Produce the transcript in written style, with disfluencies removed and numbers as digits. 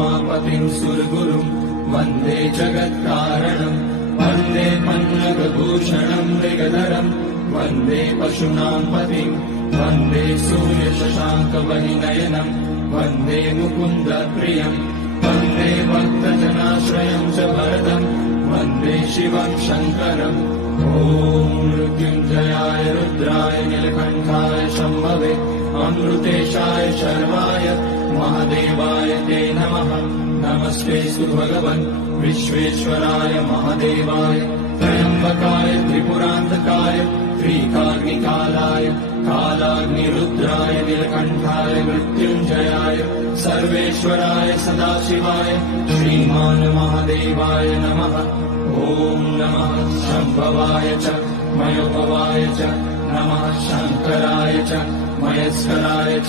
उमापतिं सुरगुरुं वन्दे जगत्कारणं वन्दे पन्नगभूषणं मृगधरं वन्दे पशूनां पतिं वन्दे सूर्यशशाङ्कवहिनयनं वन्दे मुकुन्दप्रियं वन्दे भक्तजनाश्रयं च वरदं वन्दे शिवं शङ्करम् ॐ मृत्युञ्जयाय रुद्राय नीलकण्ठाय शम्भवे अमृतेशाय शर्वाय महादेवाय ते नमः। नमस्तेऽस्तु भगवन् विश्वेश्वराय महादेवाय त्र्यम्बकाय त्रिपुरान्तकाय त्रिकाग्निकालाय कालाग्निरुद्राय नीलकण्ठाय मृत्युञ्जयाय सर्वेश्वराय सदाशिवाय श्रीमान् महादेवाय नमः। ॐ नमः शम्भवाय च मयोभवाय च नमः शङ्कराय च मयस्कराय च।